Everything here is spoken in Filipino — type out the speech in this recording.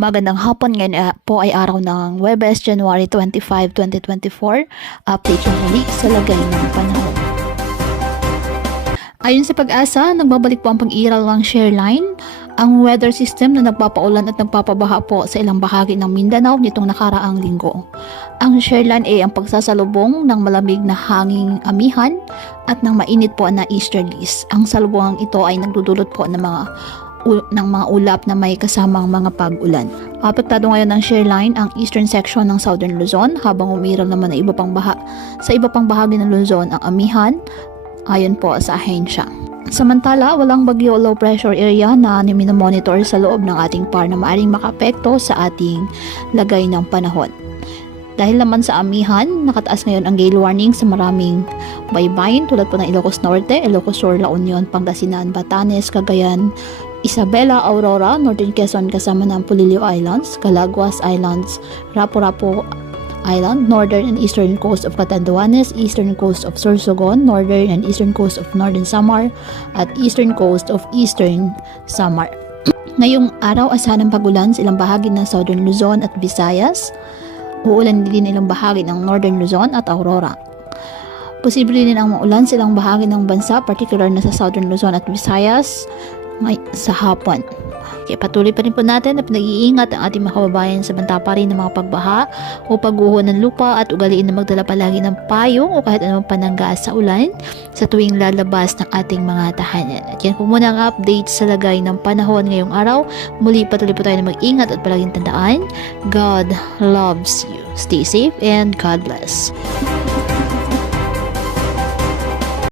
Magandang hapon, ngayon po ay araw ng Webes, January 25, 2024. Update yung muli sa lagay ng panahon. Ayon sa Pag-asa, nagbabalik po ang pag-iral ng Shareline, ang weather system na nagpapaulan at nagpapabaha po sa ilang bahagi ng Mindanao nitong nakaraang linggo. Ang Shareline ay ang pagsasalubong ng malamig na hanging amihan at ng mainit po na easterlies. Ang salubungang ito ay nagdudulot po ng mga ulap na may kasamang mga pag-ulan. Apektado ngayon ng Shareline ang eastern section ng Southern Luzon, habang umiral naman sa iba pang bahagi ng Luzon ang amihan, ayon po sa ahensya. Samantala, walang bagyo low pressure area na monitor sa loob ng ating PAR na maaaring makaapekto sa ating lagay ng panahon. Dahil naman sa amihan, nakataas ngayon ang gale warning sa maraming baybayin tulad po ng Ilocos Norte, Ilocos Sur, La Union, Pangasinan, Batanes, Cagayan, Isabela, Aurora, Northern Quezon kasama ng Polillo Islands, Calaguas Islands, Rapu-Rapu Island, northern and eastern coast of Catanduanes, eastern coast of Sorsogon, northern and eastern coast of Northern Samar, at eastern coast of Eastern Samar. Ngayong araw, asahan ng pagulan sa ilang bahagi ng Southern Luzon at Visayas. Uulan din ilang bahagi ng Northern Luzon at Aurora. Posible din ang maulan sa ilang bahagi ng bansa, particular na sa Southern Luzon at Visayas sa hapon. Kaya patuloy pa rin po natin na pinag-iingat ang ating mga kababayan sa banta pa rin ng mga pagbaha o pagguho ng lupa, at ugaliin na magdala palagi ng payong o kahit anong panangga sa ulan sa tuwing lalabas ng ating mga tahanan. At yan po muna ang update sa lagay ng panahon ngayong araw. Muli patuloy po tayo na mag-ingat at palaging tandaan, God loves you. Stay safe and God bless.